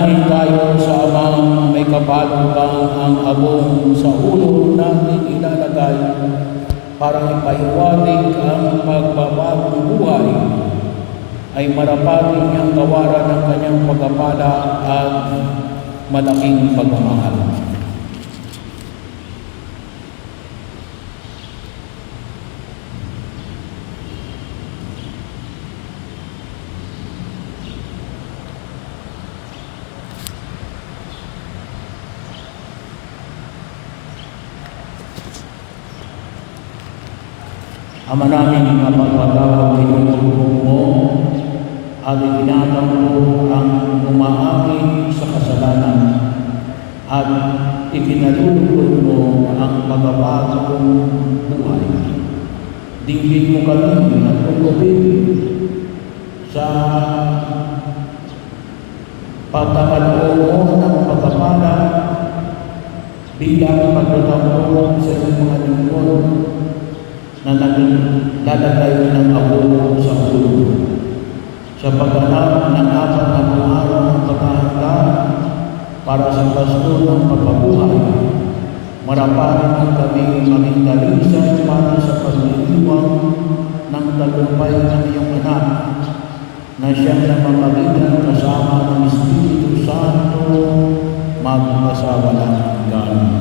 Manalangin tayo sa Amang may kapalungkang ang abong sa ulo natin ilalagay para ipaiwatig ang pagbabagong buhay ay marapatin niyang kawaran ng kanyang pagpapala at malaking pagmamahal. Ama namin na pagpatawag tinutulong mo at itinatangko ang umaamin sa kasalanan at ikinalulugod mo ang pagbabagong buhay. Dinggin mo kami at tugupin sa pagkakaloob mo ng pagpapala bilang pagtatampo sa iyong mga lingkod na naglalagay ng abo sa ulo. Sa pagganap ng 4 na araw ng paghahanda para sa pasto ng pagpabuhay, marapatin ang kami maging dalisan para sa pagliliwang ng tagumpay ng iyong anak na siyang namamagitan kasama ng Espiritu Santo magpasawalang hanggan.